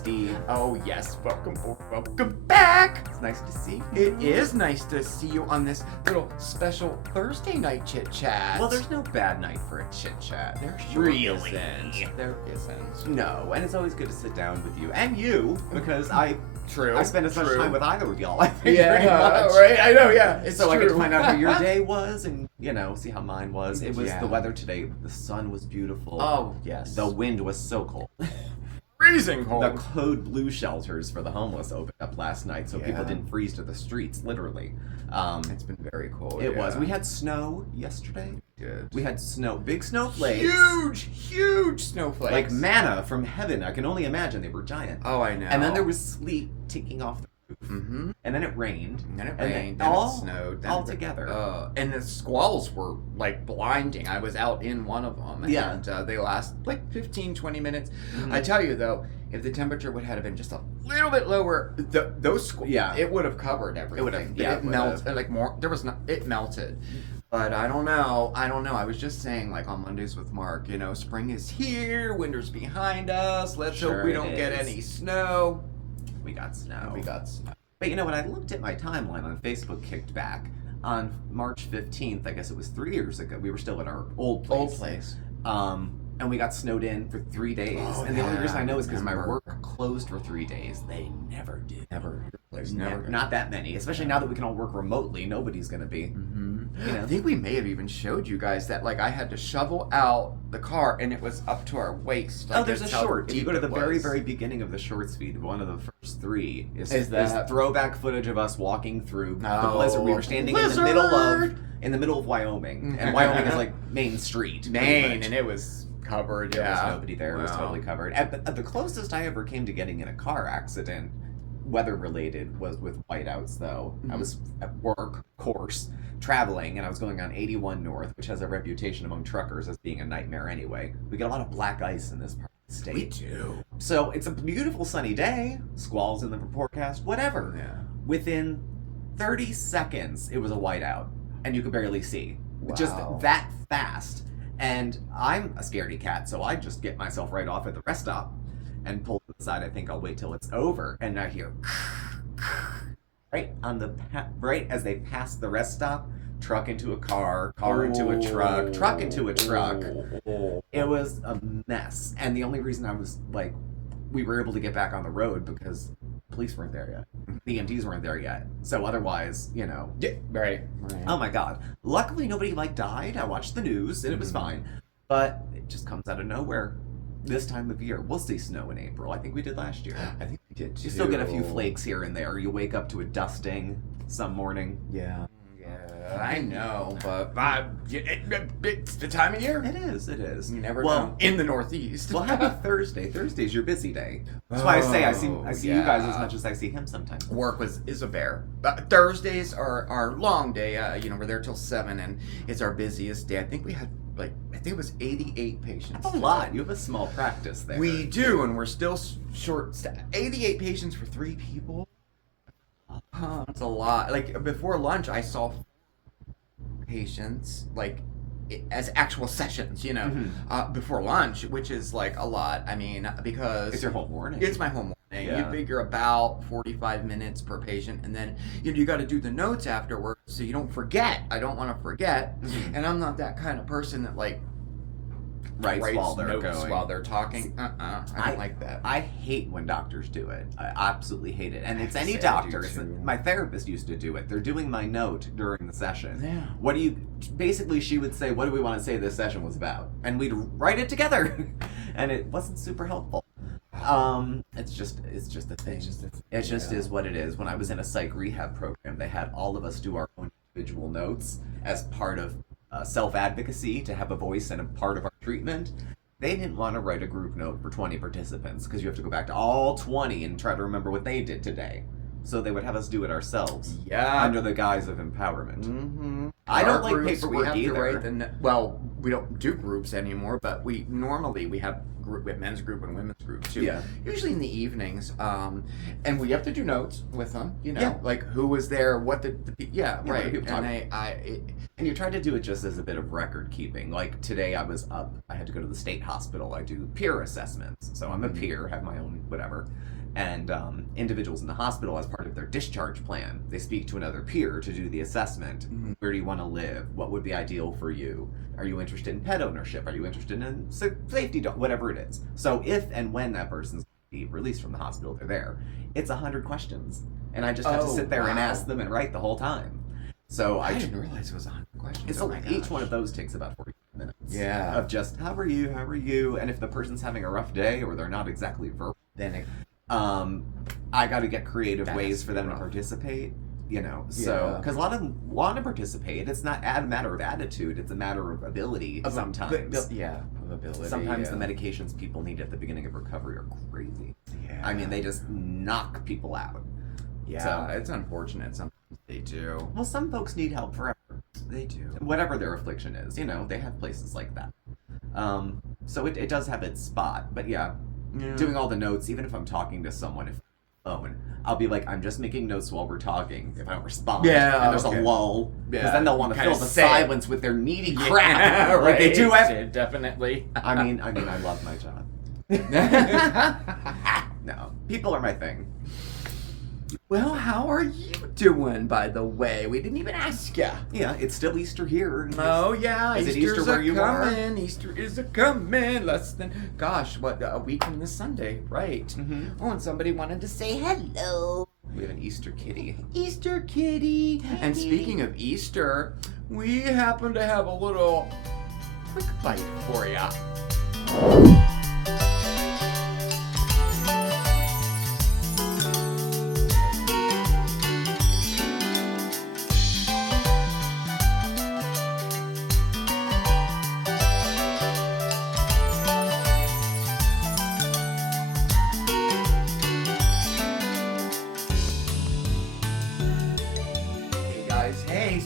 Steve. Oh yes, welcome back. It's nice to see you. It is nice to see you on this little special Thursday night chit chat. Well, there's no bad night for a chit chat. There sure really isn't. There isn't. No, and it's always good to sit down with you and you because I spend as much time with either of y'all. I think pretty much. Right. I know. Yeah, it's so true. I get to find out how your day was and see how mine was. It was Yeah. the weather today. The sun was beautiful. Oh yes. The wind was so cold. Freezing cold. The code blue shelters for the homeless opened up last night, so people Yeah. didn't freeze to the streets, literally. It's been very cold. It yeah. was. We had snow yesterday. Good. We had snow, big snowflakes. Huge snowflakes. Like manna from heaven. I can only imagine they were giant. Oh, I know. And then there was sleet ticking off the roof. Mm-hmm. And then it rained. And then it And rained. then Then all- it snowed. Then all together. And the squalls were like blinding. I was out in one of them. Yeah. And they last like 15, 20 minutes. Mhm. I tell you though, if the temperature would have been just a little bit lower, those squalls, Yeah. it would have covered everything. would've, But yeah, it it melted. would've. Like more, there was not. It melted. But I don't know. I was just saying, like on Mondays with Marc, spring is here, winter's behind us. Let's Sure hope we it don't get is. any snow. We got snow. We got snow. But when I looked at my timeline on Facebook, kicked back on March 15th, I guess it was 3 years ago. We were still at our old place. Old place. And we got snowed in for 3 days. Oh, and the only yeah, reason I know is because my remember. work closed for 3 days. They never did. Never. There's Never. Not that many. Especially now that we can all work remotely. Nobody's going to be. Mm-hmm. You know. I think we may have even showed you guys that, like, I had to shovel out the car and it was up to our waist. Like, There's a that's how short. If you deep go to it the very, was. very beginning of the shorts feed, one of the first 3 is that- throwback footage of us walking through the Oh, blizzard. We were standing in the middle of Wyoming, and Wyoming is like Main Street, pretty Maine, much. and it was covered. There was Yeah. nobody there. It was Wow. totally covered. At the closest I ever came to getting in a car accident, weather related, was with whiteouts. Though I was at work, of course, traveling, and I was going on 81 North, which has a reputation among truckers as being a nightmare anyway. We get a lot of black ice in this part of the state. We do. So it's a beautiful sunny day, squalls in the forecast, whatever. Yeah. Within 30 seconds, it was a whiteout, and you could barely see. Just Wow. that fast. And I'm a scaredy cat, so I just get myself right off at the rest stop and pull to the side. I think I'll wait till it's over, and I hear right on the right as they pass the rest stop. Truck into a car into a truck into a truck. It was a mess, and the only reason I was like, we were able to get back on the road because police weren't there yet, the EMTs weren't there yet. So otherwise, Yeah. Right. oh my god. Luckily, nobody died. I watched the news and it was fine, but it just comes out of nowhere. This time of year, we'll see snow in April. I think we did last year. I think we did too. You still get a few flakes here and there. You wake up to a dusting some morning. Yeah. I know, but it's the time of year. It is. You never Well, know. In the Northeast. Well, happy Thursday. Thursday's your busy day. That's why I say I see you guys as much as I see him sometimes. Work is a bear. Thursdays are our long day. We're there till 7, and it's our busiest day. I think we had it was 88 patients. That's a lot. You have a small practice there. We do, and we're still short. 88 patients for 3 people. That's a lot. Like before lunch, I saw patients as actual sessions. Before lunch, which is like a lot. I mean, because It's your whole morning. It's my whole morning. Yeah. You figure about 45 minutes per patient, and then you got to do the notes afterwards so you don't forget. I don't want to forget, and I'm not that kind of person that writes writes while they're notes going. while they're talking. I don't like that. I hate when doctors do it. I absolutely hate it. And it's I any say I do doctor. too. My therapist used to do it. They're doing my note during the session. Yeah. Basically she would say, what do we want to say this session was about? And we'd write it together. And it wasn't super helpful. It's just a thing. It just is what it is. When I was in a psych rehab program, they had all of us do our own individual notes as part of self-advocacy, to have a voice and a part of our treatment. They didn't want to write a group note for 20 participants because you have to go back to all 20 and try to remember what they did today. So they would have us do it ourselves. Yeah. Under the guise of empowerment. Mm-hmm. I don't like groups, paperwork we have either. To write we don't do groups anymore, but we have men's group and women's group too. Yeah. Usually in the evenings, and we have to do notes with them. Yeah. Like who was there, what did right. What are people And talking? And you try to do it just as a bit of record keeping. Like today I was up, I had to go to the state hospital. I do peer assessments. So I'm a peer, have my own whatever. And individuals in the hospital, as part of their discharge plan, they speak to another peer to do the assessment. Where do you want to live? What would be ideal for you? Are you interested in pet ownership? Are you interested in safety, whatever it is? So if and when that person's be released from the hospital, they're there. It's 100 questions. And I just have to sit there and ask them and write the whole time. So I didn't realize it was 100 questions. It's each one of those takes about 40 minutes. Yeah. Of just, how are you? And if the person's having a rough day or they're not exactly verbal, then I got to get creative ways for them to participate. You know, so because a lot of them want to participate. It's not a matter of attitude; it's a matter of ability. Sometimes, of ability. Sometimes the medications people need at the beginning of recovery are crazy. Yeah. I mean, they just knock people out. Yeah, so, it's unfortunate. Sometimes they do. Well, some folks need help forever. They do. Whatever their affliction is, you know, they have places like that. So it does have its spot, but yeah, doing all the notes, even if I'm talking to someone, if phone, I'll be like, I'm just making notes while we're talking. If I don't respond, and there's a lull, because then they'll want to fill the silence with their needy crap, like they do. Definitely. I mean, I love my job. No, people are my thing. Well, how are you doing, by the way? We didn't even ask ya. Yeah, it's still Easter here. Oh, yeah. Is it Easter where you are? Easter is a-coming. Less than, gosh, what, a week from this Sunday. Right. Mm-hmm. Oh, and somebody wanted to say hello. We have an Easter kitty. Easter kitty. And speaking of Easter, we happen to have a little quick bite for ya.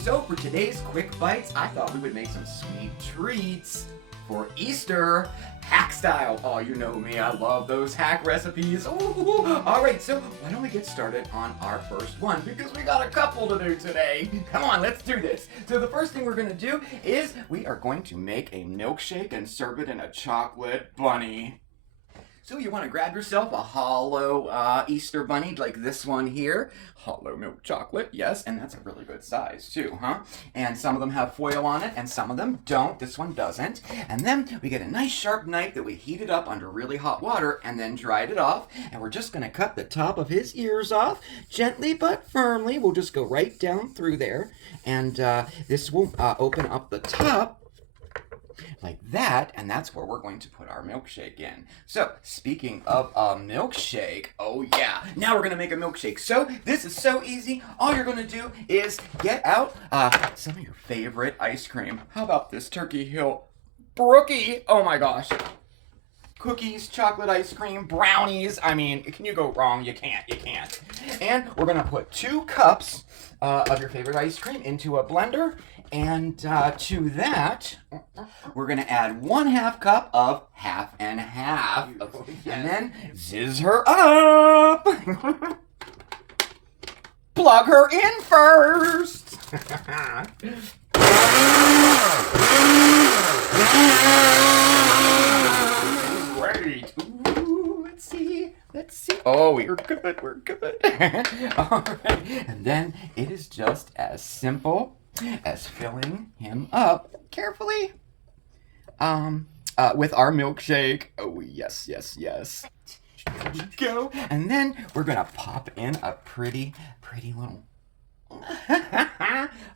So for today's quick bites, I thought we would make some sweet treats for Easter, hack style. Oh, you know me, I love those hack recipes. Ooh. All right, so why don't we get started on our first one, because we got a couple to do today. Come on, let's do this. So the first thing we're gonna do is we are going to make a milkshake and serve it in a chocolate bunny. So you want to grab yourself a hollow Easter bunny like this one here. Hollow milk chocolate, yes, and that's a really good size too, huh? And some of them have foil on it and some of them don't. This one doesn't. And then we get a nice sharp knife that we heated up under really hot water and then dried it off. And we're just going to cut the top of his ears off gently but firmly. We'll just go right down through there. And this will open up the top like that, and that's where we're going to put our milkshake in. So, speaking of a milkshake, oh yeah, now we're gonna make a milkshake. So, this is so easy. All you're gonna do is get out some of your favorite ice cream. How about this Turkey Hill Brookie? Oh my gosh. Cookies, chocolate ice cream, brownies. I mean, can you go wrong? You can't. And we're gonna put 2 cups of your favorite ice cream into a blender. And to that, we're going to add 1/2 cup of half and half. And then zizz her up. Plug her in first. Great. Ooh, let's see. Oh, we're good. All right. And then it is just as simple as filling him up carefully with our milkshake. Oh, yes. There we go. And then we're going to pop in a pretty little...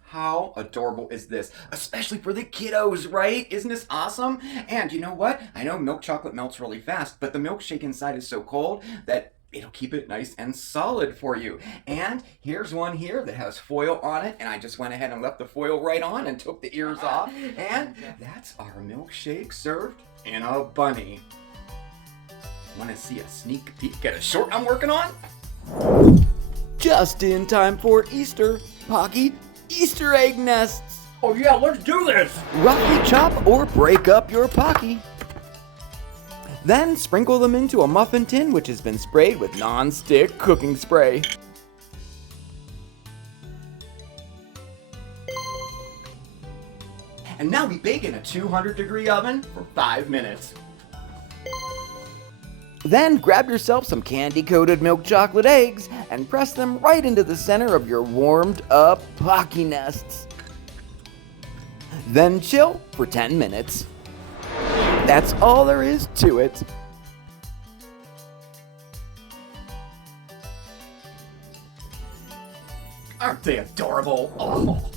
How adorable is this? Especially for the kiddos, right? Isn't this awesome? And you know what? I know milk chocolate melts really fast, but the milkshake inside is so cold that it'll keep it nice and solid for you. And here's one here that has foil on it, and I just went ahead and left the foil right on and took the ears off. And that's our milkshake served in a bunny. Want to see a sneak peek at a short I'm working on? Just in time for Easter, Pocky Easter egg nests. Oh yeah, let's do this. Roughly chop or break up your Pocky. Then sprinkle them into a muffin tin which has been sprayed with non-stick cooking spray. And now we bake in a 200-degree oven for 5 minutes. Then grab yourself some candy-coated milk chocolate eggs and press them right into the center of your warmed-up Pocky nests. Then chill for 10 minutes. That's all there is to it. Aren't they adorable? Oh.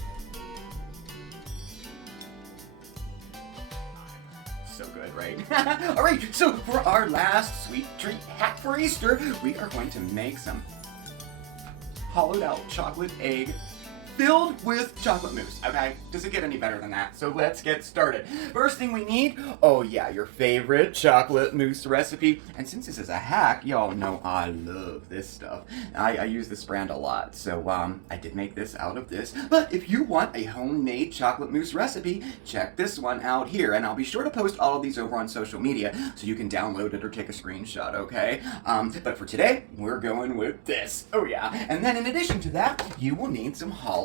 So good, right? All right, so for our last sweet treat hack for Easter, we are going to make some hollowed out chocolate egg filled with chocolate mousse, okay? Does it get any better than that? So let's get started. First thing we need, oh yeah, your favorite chocolate mousse recipe. And since this is a hack, y'all know I love this stuff. I use this brand a lot, so I did make this out of this. But if you want a homemade chocolate mousse recipe, check this one out here. And I'll be sure to post all of these over on social media so you can download it or take a screenshot, okay? But for today, we're going with this. Oh yeah. And then in addition to that, you will need some hollow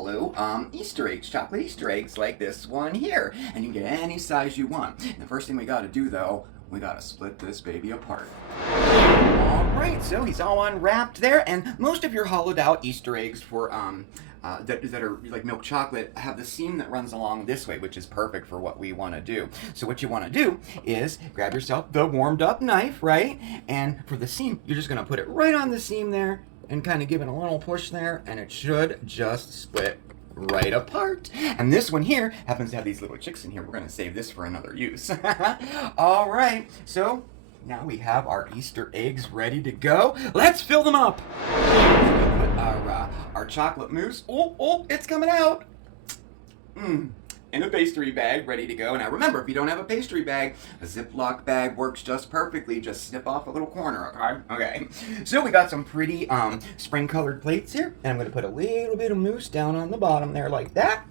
Easter eggs, chocolate Easter eggs like this one here. And you can get any size you want. And the first thing we gotta do though, we gotta split this baby apart. Alright, so he's all unwrapped there, and most of your hollowed out Easter eggs for that are like milk chocolate have the seam that runs along this way, which is perfect for what we want to do. So what you want to do is grab yourself the warmed up knife, right? And for the seam, you're just gonna put it right on the seam there and kind of give it a little push there, and it should just split right apart. And this one here happens to have these little chicks in here. We're gonna save this for another use. All right, so now we have our Easter eggs ready to go. Let's fill them up. Put our chocolate mousse. Oh, it's coming out. In a pastry bag, ready to go. Now remember, if you don't have a pastry bag, a Ziploc bag works just perfectly. Just snip off a little corner, okay? Okay. So we got some pretty spring-colored plates here, and I'm gonna put a little bit of mousse down on the bottom there like that.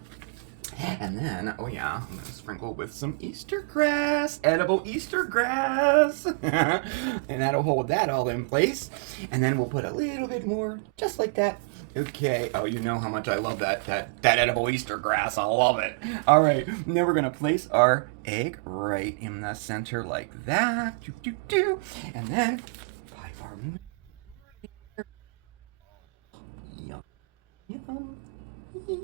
And then, oh yeah, I'm gonna sprinkle with some Easter grass, edible Easter grass. And that'll hold that all in place. And then we'll put a little bit more, just like that. Okay, oh, you know how much I love that edible Easter grass. I love it. All right, now we're gonna place our egg right in the center like that. And then, pipe our yum, yum,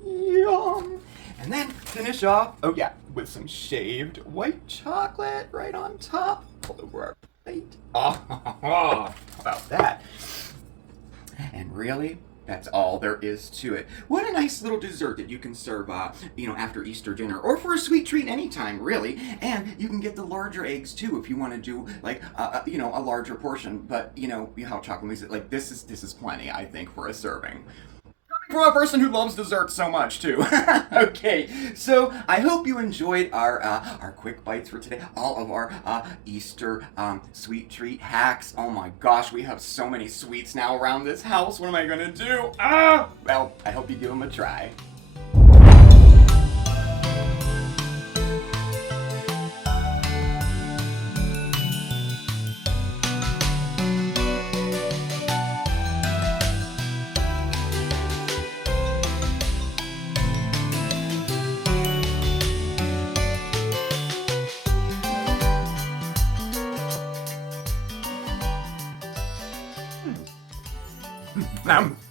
yum. And then finish off, oh yeah, with some shaved white chocolate right on top. All over our plate. Oh, how about that? And really, that's all there is to it. What a nice little dessert that you can serve, after Easter dinner, or for a sweet treat anytime, really. And you can get the larger eggs too if you want to do like, a larger portion. But you know how chocolate makes it. Like this is plenty, I think, for a serving. From a person who loves dessert so much too. Okay, so I hope you enjoyed our quick bites for today. All of our Easter sweet treat hacks. Oh my gosh, we have so many sweets now around this house. What am I gonna do? Well, I hope you give them a try.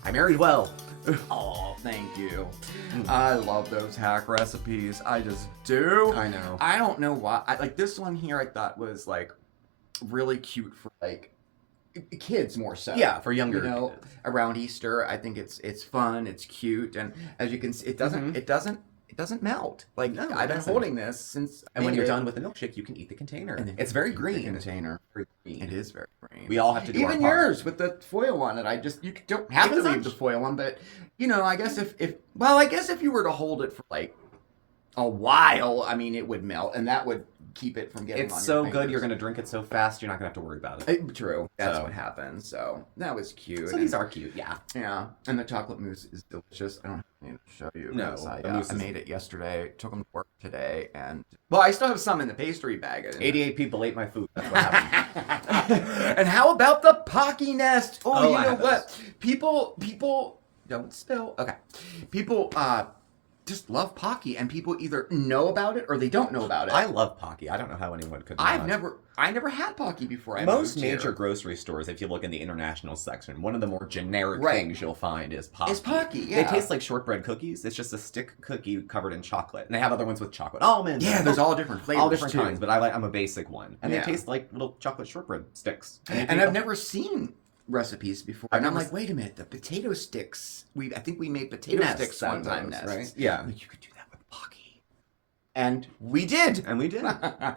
I married well. Oh, thank you. I love those hack recipes. I just do. I know. I don't know why. Like this one here, I thought was like really cute for like kids more so. Yeah, for younger kids. Around Easter, I think it's fun, it's cute, and as you can see, it doesn't melt. Like No, it I've been doesn't. holding this since. And when made you're it. done with the milkshake, you can eat the container. And then It's very eat the green. container. Very green. It is very green. We all have to do Even our part. yours with the foil on it. You don't have It's to a leave the touch. foil on, but I guess if you were to hold it for like a while, I mean, it would melt, and that would keep it from getting on It's your so good, you're fingers. going to drink it so fast, you're not going to have to worry about it. True. That's So- what happens. So that was cute. So these are cute, yeah. Yeah, and the chocolate mousse is delicious. I don't need to show you. No, 'cause I the mousse is- made it yesterday. Took them to work today, and I still have some in the pastry bag. 88 people ate my food. That's what happened. And how about the Pocky nest? Oh, I you know have what? People don't spill. Okay, people just love Pocky, and people either know about it or they don't know about it. I love Pocky. I don't know how anyone could not. I never had Pocky before. Most major grocery stores, if you look in the international section, one of the more generic things you'll find is Pocky. It's Pocky, yeah. They taste like shortbread cookies. It's just a stick cookie covered in chocolate. And they have other ones with chocolate almonds. Yeah, there's all different flavors. All different kinds, but I'm a basic one. And they taste like little chocolate shortbread sticks. And I've never seen recipes before. And I'm like, wait a minute, the potato sticks. I think we made potato sticks one time, right? Yeah. Like, you could do that with Pocky. And we did. And we did.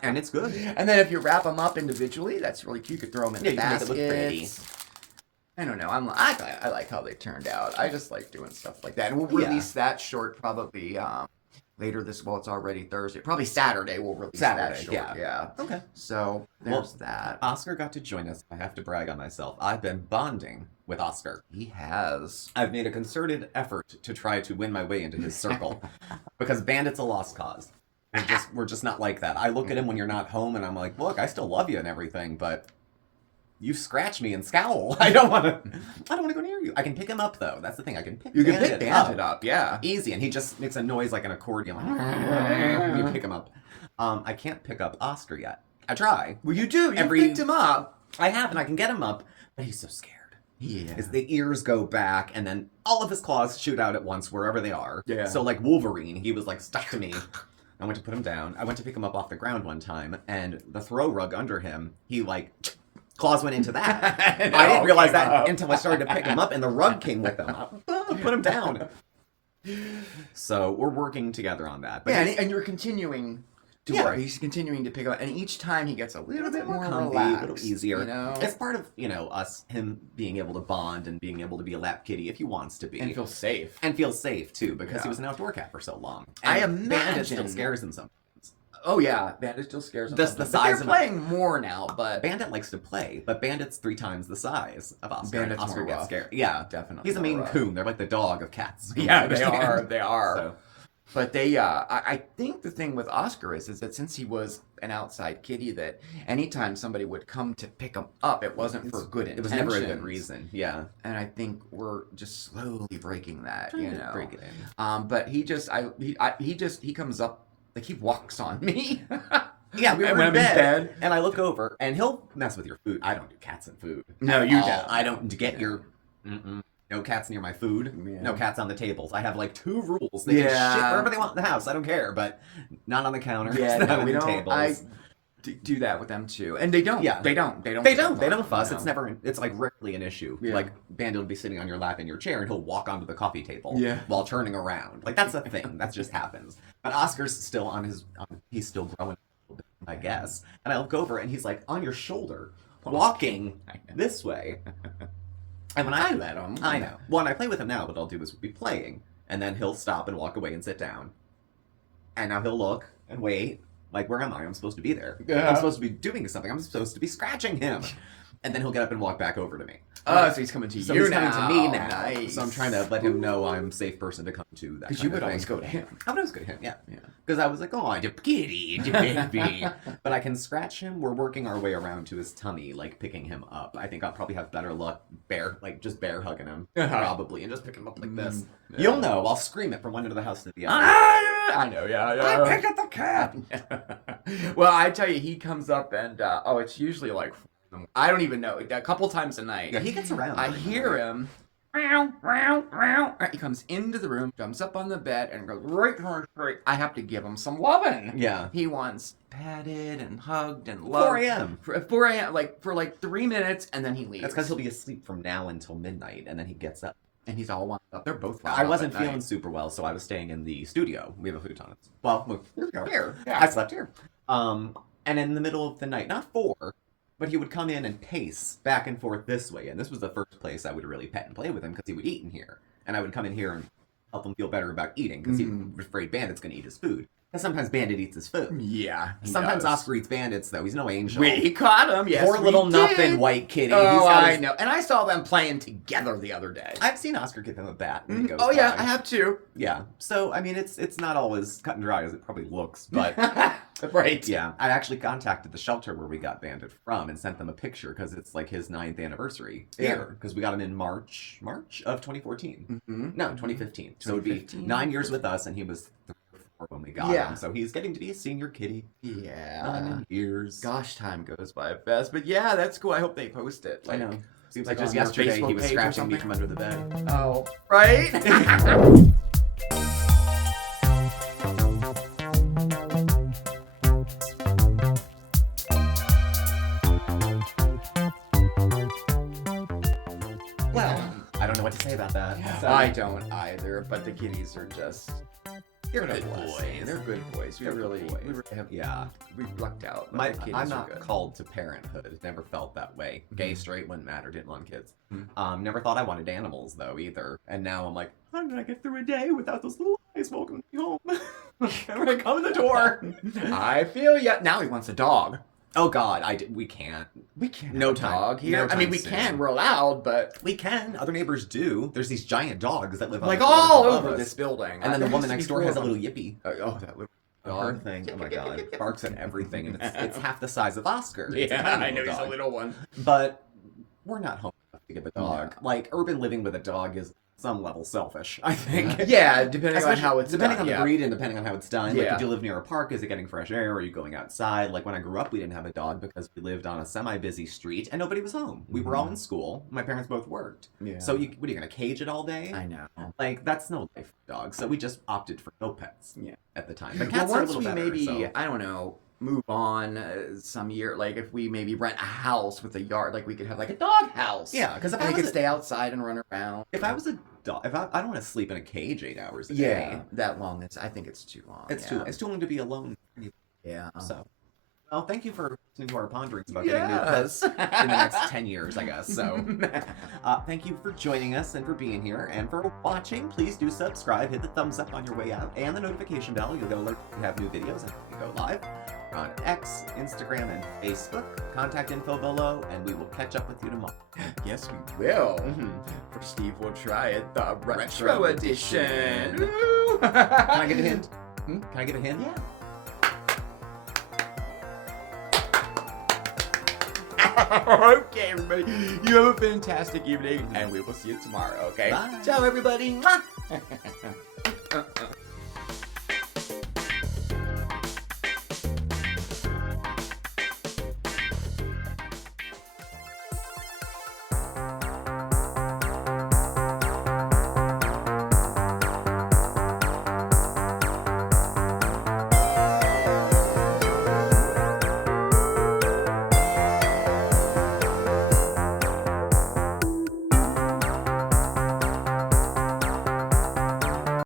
And it's good. And then if you wrap them up individually, that's really cute. You could throw them in the baskets. You can make it look pretty. I don't know. I like how they turned out. I just like doing stuff like that. And we'll release that short probably later it's already Thursday. Probably Saturday we'll release that short. Yeah. Okay. So there's that. Oscar got to join us. I have to brag on myself. I've been bonding with Oscar. He has. I've made a concerted effort to try to win my way into his circle because Bandit's a lost cause. We're just not like that. I look at him when you're not home and I'm like, look, I still love you and everything, but you scratch me and scowl. I don't want to go near you. I can pick him up though. That's the thing. I can pick Bandit up. Yeah. Easy. And he just makes a noise like an accordion. Like, you pick him up. I can't pick up Oscar yet. I try. Well, you do. You picked him up. I have, and I can get him up, but he's so scared. Yeah. The ears go back, and then all of his claws shoot out at once wherever they are. Yeah. So like Wolverine, he was like stuck to me. I went to put him down. I went to pick him up off the ground one time, and the throw rug under him, he like... claws went into that. I didn't realize that until I started to pick him up, and the rug came with him. Put him down. So we're working together on that. But and you're continuing to work. He's continuing to pick up, and each time he gets a little bit more relaxed, a little easier. You know? It's part of him being able to bond and being able to be a lap kitty if he wants to be, and feel safe, too, because he was an outdoor cat for so long. And I imagine Bandit still scares him sometimes. Oh yeah, Bandit still scares him. The size they're playing more now, but Bandit likes to play, but Bandit's 3 times the size of Oscar. Bandit's Oscar more gets rough. scared. Yeah, definitely. He's a Maine Coon. They're like the dog of cats. Yeah, they are. They are. So. But they, I think the thing with Oscar is that since he was an outside kitty, that anytime somebody would come to pick him up, it wasn't for good intentions. It was never a good reason. Yeah. And I think we're just slowly breaking that. Break it in. But he comes up, like he walks on me. Yeah, we were when in I'm bed, and I look over, and he'll mess with your food. I don't do cats and food. No, you don't. I don't get your... No cats near my food. Yeah. No cats on the tables. I have like 2 rules. They can shit wherever they want in the house. I don't care, but not on the counter. Yeah, not no, on we the don't. tables. I do that with them too, and they don't. Yeah, they don't fuss. No. It's never. It's like rarely an issue. Yeah. Like Bandit will be sitting on your lap in your chair, and he'll walk onto the coffee table. Yeah. While turning around. Like that's a thing. That just happens. But Oscar's still on his. He's still growing, I guess. And I look over, and he's like on your shoulder, walking this way. And when I let him. I know. When I play with him now, what I'll do is be playing, and then he'll stop and walk away and sit down. And now he'll look and wait. Like, where am I? I'm supposed to be there. Yeah. I'm supposed to be doing something. I'm supposed to be scratching him. And then he'll get up and walk back over to me. Oh, so he's coming to you he's now. coming to me now. Nice. So I'm trying to let him know I'm a safe person to come to. Because you would always go to him. I would always go to him, yeah. Because I was like, oh, you kitty, you baby. But I can scratch him. We're working our way around to his tummy, like picking him up. I think I'll probably have better luck just bear hugging him, probably, and just pick him up like this. Yeah. You'll know. I'll scream it from one end of the house to the other. I know, yeah. I picked up the cat. Well, I tell you, he comes up and, it's usually like, I don't even know, a couple times a night. Yeah, he gets around. I hear him. He comes into the room, jumps up on the bed, and goes right to her straight. I have to give him some loving. Yeah. He wants patted and hugged and loved. 4 a.m. 4 a.m. for 3 minutes, and then he leaves. That's because he'll be asleep from now until midnight, and then he gets up. And he's all wound up. They're both wound I up wasn't at feeling night. super well, so I was staying in the studio. We have a futon. Well, here. Yeah. I slept here. And in the middle of the night, not 4, but he would come in and pace back and forth this way. And this was the first place I would really pet and play with him because he would eat in here. And I would come in here and help him feel better about eating because he was afraid Bandit's going to eat his food. Because sometimes Bandit eats his food. Yeah. Sometimes does. Oscar eats bandits, though. He's no angel. We caught him, yes. Poor we little did. nothing white kitty. He's Oh, got I his- know. And I saw them playing together the other day. I've seen Oscar give him a bat when he goes Oh, yeah, by. I have too. Yeah. So, I mean, it's not always cut and dry as it probably looks, but right. yeah. I actually contacted the shelter where we got Bandit from and sent them a picture because it's like his 9th anniversary here because we got him in March of 2014. Mm-hmm. No, 2015. So it would be 2015. 9 years with us, and he was 3 or 4 when we got Yeah. him. So he's getting to be a senior kitty. Yeah. 9 years. Gosh, time goes by fast. But yeah, that's cool. I hope they post it. I know. Seems like like just on their yesterday he Facebook was page or scratching me something? from under the bed. Oh, right? Well, I don't know what to say about that. So- I don't either, but the kitties are just... They're They're good good boys. boys. They're good boys. We They're really, good boys. we really have, Yeah. we lucked out. but the kitties I'm are not good. called to parenthood. It never felt that way. Gay, straight, wouldn't matter. Didn't want kids. Mhm. Never thought I wanted animals though either. And now I'm like, how did I get through a day without those little eyes welcoming me home? When I come in the door. I feel ya. Now he wants a dog. Oh God, we can't. We can't No have a time. dog here. No I mean, time we soon. can. We're allowed, but We can. Other neighbors do. There's these giant dogs that live on like the floor all above over us. this building. And then the There woman has to next be door 4 has a of little them. yippy. Oh, that little Her dog. thing. Oh my God, barks at everything, and it's half the size of Oscar. It's a Yeah, tiny I know he's dog. a little one. But we're not home enough to give a dog. Yeah. Like urban living with a dog is some level selfish, I think. Yeah, depending on Especially- how it's depending done, on the yeah. breed and depending on how it's done. Like, Yeah. if you live near a park, is it getting fresh air? Or are you going outside? Like when I grew up, we didn't have a dog because we lived on a semi-busy street and nobody was home. We were all in school. My parents both worked. Yeah. So what are you gonna cage it all day? I know. Like that's no life for dogs. So we just opted for no pets. Yeah. At the time. But Well, cats are a once little we better, maybe, so- I don't know, move on some year, like if we maybe rent a house with a yard, like we could have like a dog house. Yeah, because if And I we was could a, stay outside and run around. if I was a dog, I don't want to sleep in a cage 8 hours a Yeah, day. that long. I think it's too long. It's yeah. too long to be alone. Yeah. So, well, thank you for listening to our ponderings about getting new Yes. pets in the next 10 years, I guess. So, thank you for joining us and for being here and for watching. Please do subscribe, hit the thumbs up on your way out, and the notification bell. You'll get alerted when we have new videos and we go live. We're on X, Instagram, and Facebook. Contact info below, and we will catch up with you tomorrow. Yes, we will. Mhm. For Steve, we'll try it. The retro, Retro edition. edition. Woo! Can I give a hint? Can I give a hint? Yeah. Okay, everybody. You have a fantastic evening, and we will see you tomorrow, okay? Bye. Ciao, everybody. Mwah.